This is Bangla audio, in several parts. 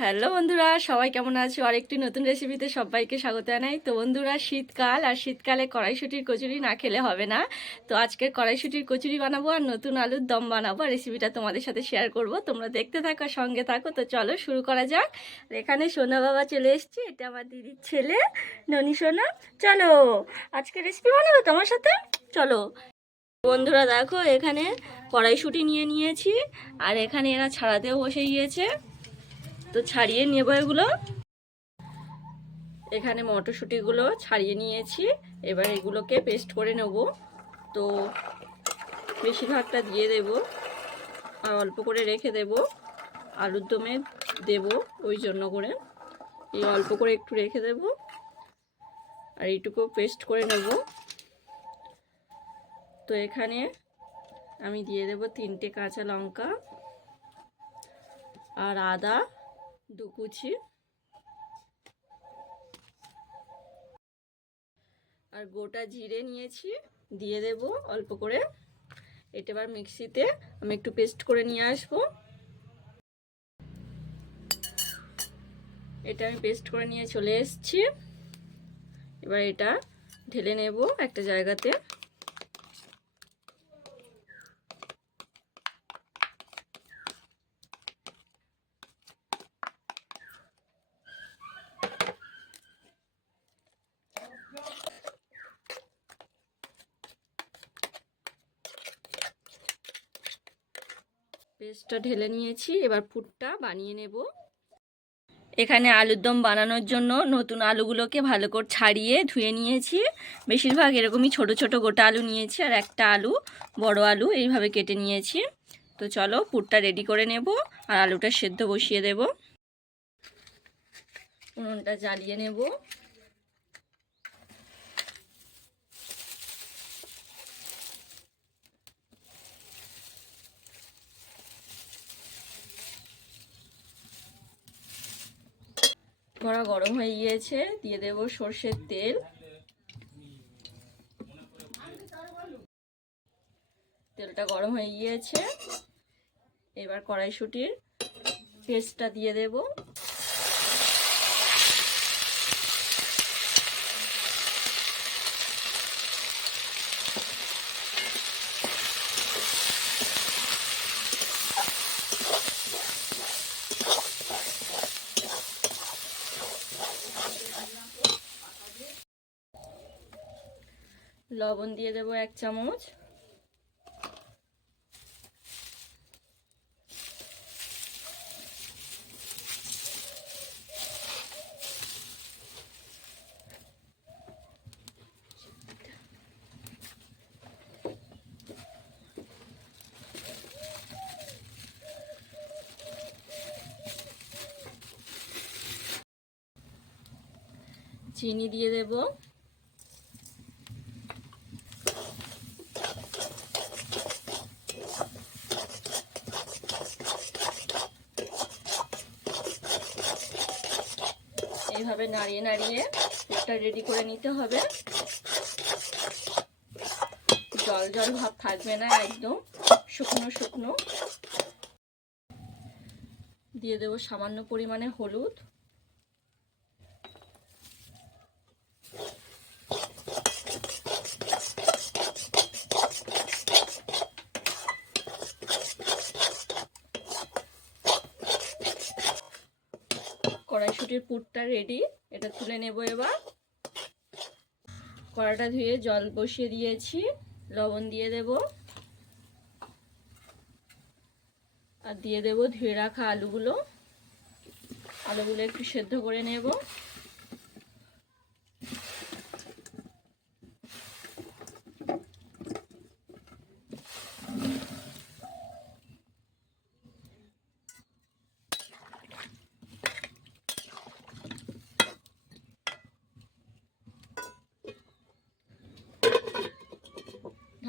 হ্যালো বন্ধুরা, সবাই কেমন আছো? আরেকটি নতুন রেসিপিতে সবাইকে স্বাগত জানাই। তো বন্ধুরা, শীতকাল, আর শীতকালে কড়াইশুটির কচুরি না খেলে হবে না। তো আজকের কড়াইশুটির কচুরি বানাবো আর নতুন আলুর দম বানাবো, আর রেসিপিটা তোমাদের সাথে শেয়ার করব। তোমরা দেখতে থাকো সঙ্গে থাকো। তো চলো শুরু করা যাক। এখানে সোনা বাবা চলে এসছে, এটা আমার দিদির ছেলে, ননি সোনা। চলো আজকে রেসিপি বানাবো তোমার সাথে? চলো। বন্ধুরা, দেখো, এখানে কড়াইশুটি নিয়ে নিয়েছি, আর এখানে এরা ছাড়াতেও বসে গিয়েছে। তো ছাড়িয়ে নেব এগুলো। এখানে মটরশুঁটিগুলো ছাড়িয়ে নিয়েছি। এবার এগুলোকে পেস্ট করে নেব। তো বেশিরভাগটা দিয়ে দেব। আর অল্প করে রেখে দেব। আলুর দমে দেব ওই জন্য করে। এই অল্প করে একটু রেখে দেব। আর এইটুকু পেস্ট করে নেব। তো এখানে আমি দিয়ে দেব তিনটে কাঁচা লঙ্কা আর আদা। দু কুচি। আর গোটা জিরে নিয়েছি, দিয়ে দেব অল্প করে। এটা এবার মিক্সিতে আমি একটু পেস্ট করে নিয়ে আসব। এটা আমি পেস্ট করে নিয়ে চলে এসেছি। এবার এটা ঢেলে নেব একটা জায়গাতে। পেস্টটা ঢেলে নিয়েছি, এবার পুরটা বানিয়ে নেব। এখানে আলুর দম বানানোর জন্য নতুন আলুগুলোকে ভালো করে ছাড়িয়ে ধুয়ে নিয়েছি। বেশিরভাগ এরকমই ছোট ছোট গোটা আলু নিয়েছি আর একটা আলু, বড় আলু এইভাবে কেটে নিয়েছি। তো চলো পুরটা রেডি করে নেব আর আলুটা সেদ্ধ বসিয়ে দেব। উনুনটা জ্বালিয়ে নেব। কড়া গরম হয়ে গিয়েছে, দিয়ে দেব সর্ষের তেল। তেলটা গরম হয়ে গিয়েছে। এবার কড়াইশুটির পেস্টটা দিয়ে দেব। লবণ দিয়ে দেব এক চামচ। চিনি দিয়ে দেবো। এইভাবে নাড়িয়ে নাড়িয়ে পুরটা রেডি করে নিতে হবে। জল জল ভাব থাকবে না একদম, শুকনো শুকনো। দিয়ে দেবো সামান্য পরিমাণে হলুদ। কড়াইশুটির পুরটা রেডি এটা তুলে নেব এবার। কড়াটা ধুয়ে জল বসিয়ে দিয়েছি, লবণ দিয়ে দেব। আর দিয়ে দেব ধুয়ে রাখা আলুগুলো। আলুগুলো একটু সেদ্ধ করে নেব।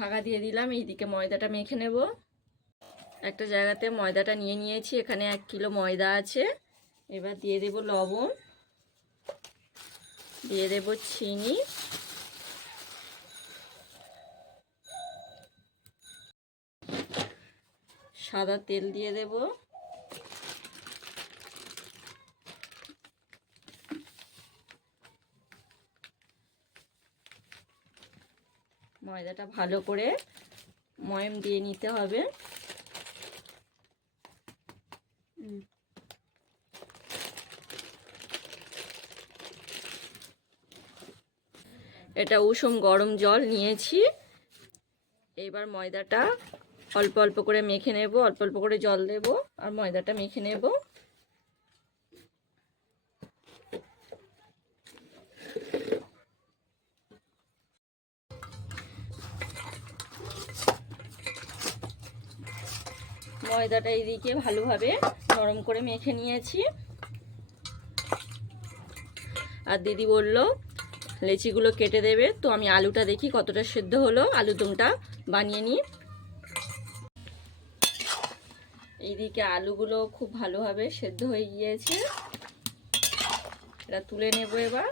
ঢাকা দিয়ে দিলাম, এইদিকে ময়দাটা মেখে নেব। একটা জায়গাতে ময়দাটা নিয়ে নিয়েছি, এখানে এক কিলো ময়দা আছে। এবার দিয়ে দেব লবণ, দিয়ে দেব চিনি। সাদা তেল দিয়ে দেব। ময়দাটা ভালো করে ময়ম দিয়ে নিতে হবে। এটা উষুম গরম জল নিয়েছি। এবার ময়দাটা অল্প অল্প করে মেখে নেব অল্প অল্প করে জল দেব আর ময়দাটা মেখে নেব। ময়দাটা এইদিকে ভালোভাবে নরম করে মেখে নিয়েছি। আর দিদি বলল, লেচিগুলো কেটে দেবে। তো আমি আলুটা দেখি কতটা সেদ্ধ হলো। আলু দমটা বানিয়ে নিই। এইদিকে আলুগুলো খুব ভালোভাবে সেদ্ধ হয়ে গিয়েছে। এটা তুলে নেব এবার।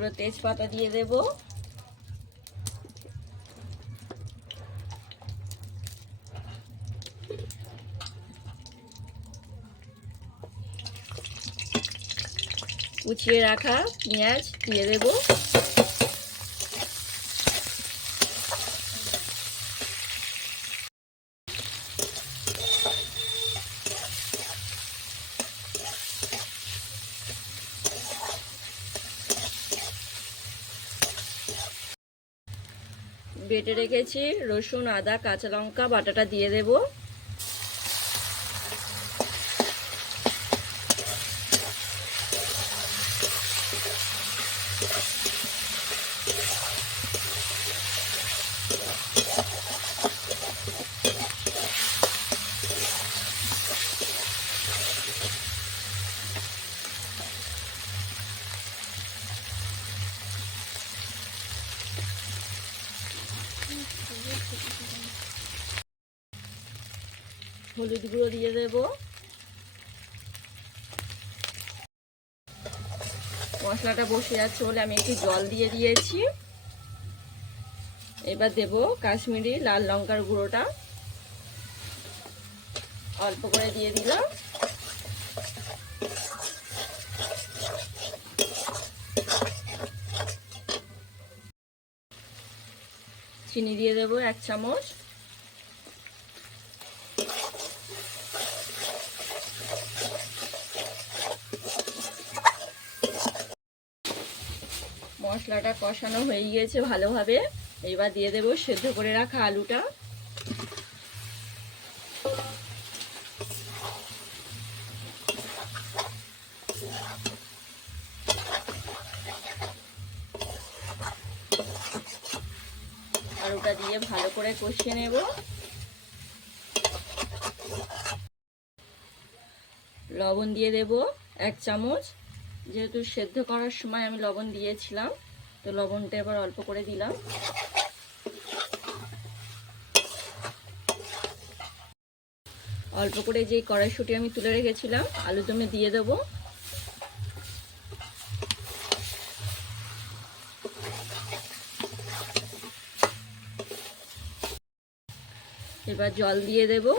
দুটো তেজপাতা দিয়ে দেব। কুচিয়ে রাখা পেঁয়াজ দিয়ে দেব। বেটে রেখেছি রসুন আদা কাঁচা লঙ্কা বাটাটা দিয়ে দেব। হলুদ গুঁড়ো দিয়ে দেব। মশলাটা বসে যাচ্ছে বলে আমি একটু জল দিয়ে দিয়েছি। এবার দেব কাশ্মীরি লাল লঙ্কার গুঁড়োটা। অল্প করে দিয়ে দিলাম। চিনি দিয়ে দেবো এক চামচ। মশলাটা কষানো হয়ে গিয়েছে ভালোভাবে। এবার দিয়ে দেবো সেদ্ধ করে রাখা আলুটা। আলুটা দিয়ে ভালো করে কষিয়ে নেব। লবণ দিয়ে দেব এক চামচ। যেহেতু সেদ্ধ করার সময় আমি লবণ দিয়েছিলাম তো লবণটা এবার অল্প করে দিলাম। অল্প করে যে কড়াইশুটি আমি তুলে রেখেছিলাম, আলু দমে দিয়ে দেবো। এবার জল দিয়ে দেবো।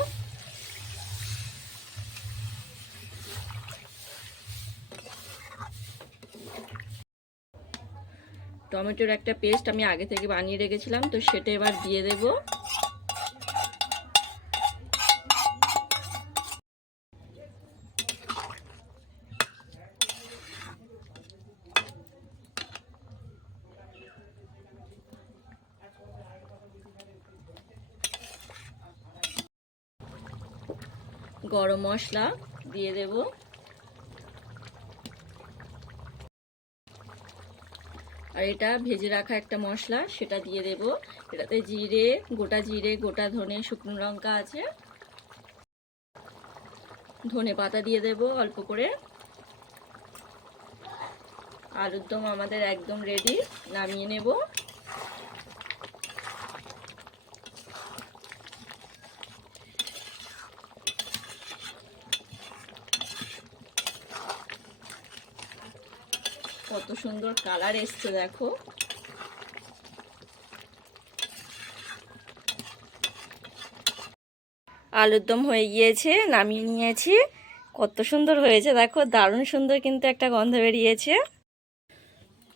টমেটোর একটা পেস্ট আমি আগে থেকে বানিয়ে রেখেছিলাম, তো সেটা এবার দিয়ে দেব। গরম মশলা দিয়ে দেবো। আর এটা ভেজে রাখা একটা মশলা, সেটা দিয়ে দেব। এটাতে জিরে, গোটা জিরে, গোটা ধনে, শুকনো লঙ্কা আছে। ধনে পাতা দিয়ে দেব অল্প করে। আলুর দম আমাদের একদম রেডি নামিয়ে নেব কত সুন্দর কালার এসছে, দেখো। আলুর দম হয়ে গিয়েছে, নামিয়ে নিয়েছি। কত সুন্দর হয়েছে, দেখো, দারুণ সুন্দর কিন্তু একটা গন্ধ বেরিয়েছে।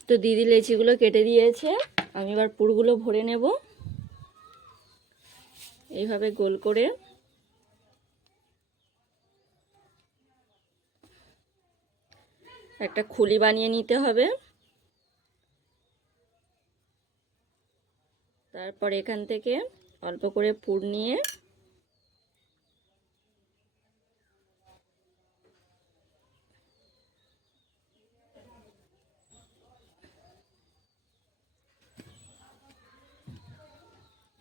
তো দিদি লেচিগুলো কেটে দিয়েছে, আমি এবার পুরগুলো ভরে নেব। এইভাবে গোল করে একটা খুলি বানিয়ে নিতে হবে। তারপর এখান থেকে অল্প করে পুর নিয়ে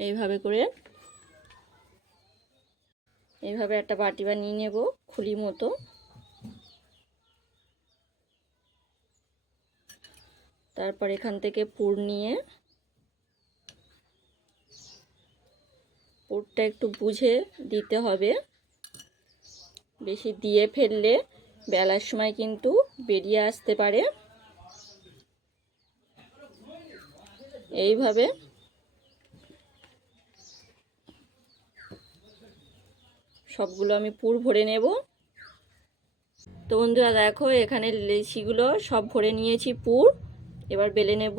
এইভাবে করে এইভাবে একটা বাটি বানিয়ে নেব খুলি মতো। তারপর এখান থেকে পুর নিয়ে পুরটা একটু বুঝে দিতে হবে। বেশি দিয়ে ফেললে বেলার সময় কিন্তু বেরিয়ে আসতে পারে। এইভাবে সবগুলো আমি পুর ভরে নেব। তো বন্ধুরা দেখো এখানে লেচিগুলো সব ভরে নিয়েছি পুর। এবার বেলে নেব।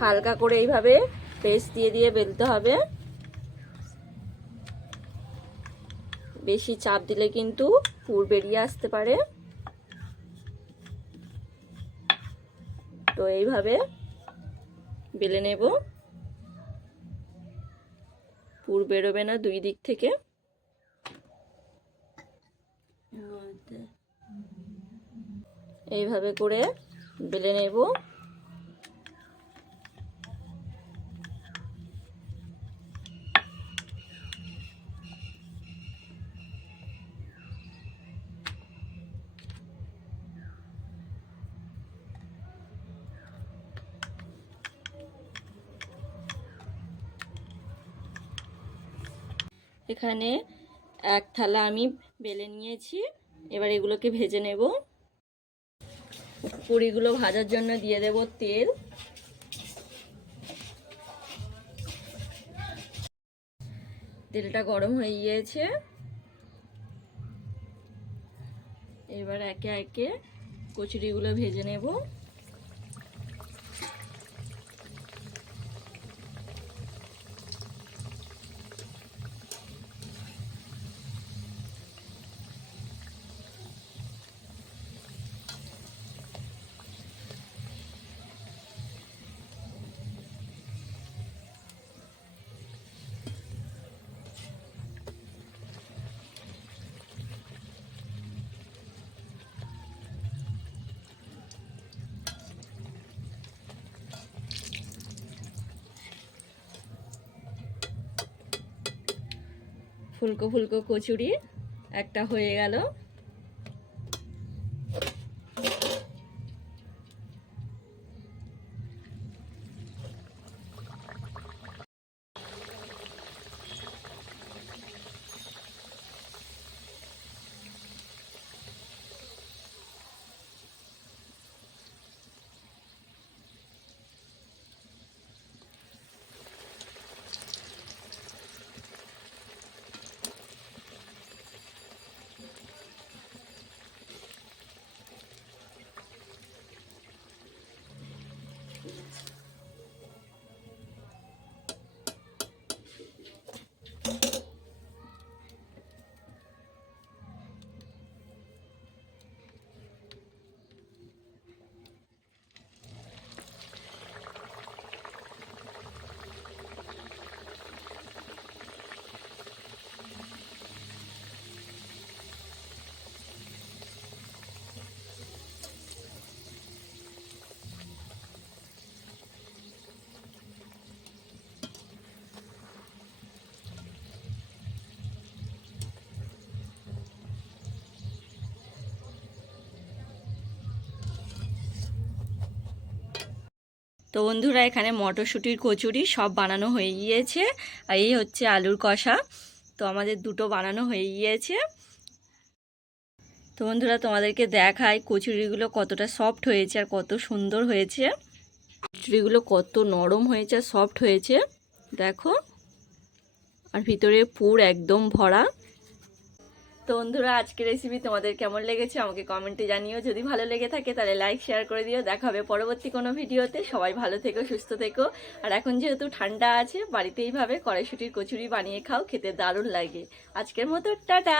হালকা করে এইভাবে পেস্ট দিয়ে দিয়ে বেলতে হবে। বেশি চাপ দিলে কিন্তু পুর বেরিয়ে আসতে পারে। তো এইভাবে বেলে নেব। পুর বেরোবে না দুই দিক থেকে। এইভাবে করে বেলে নেব। এখানে এক থালা আমি বেলে নিয়েছি। এবার এগুলোকে ভেজে নেব। পুরিগুলো ভাজার জন্য দিয়ে দেব তেল। তেলটা গরম হয়ে গিয়েছে। এবার একে একে কচুরিগুলো ভেজে নেব। ফুলকো ফুলকো কচুরি একটা হয়ে গেল। তো বন্ধুরা, এখানে মটরশুঁটির কচুরি সব বানানো হয়ে গিয়েছে। আর এই হচ্ছে আলুর কষা। তো আমাদের দুটো বানানো হয়ে গিয়েছে। তো বন্ধুরা, তোমাদেরকে দেখাই কচুরিগুলো কতটা সফট হয়েছে আর কত সুন্দর হয়েছে। কচুরিগুলো কত নরম হয়েছে আর সফট হয়েছে। দেখো, আর ভিতরে পুর একদম ভরা। তো বন্ধুরা, আজকের রেসিপি তোমাদের কেমন লেগেছে আমাকে কমেন্টে জানিও। যদি ভালো লেগে থাকে তাহলে লাইক শেয়ার করে দিও। দেখা হবে পরবর্তী কোনো ভিডিওতে। সবাই ভালো থেকো, সুস্থ থেকো। আর এখন যেহেতু ঠান্ডা আছে বাড়িতেইভাবে কড়াইশুটির কচুরি বানিয়ে খাও, খেতে দারুণ লাগে। আজকের মতো, টাটা!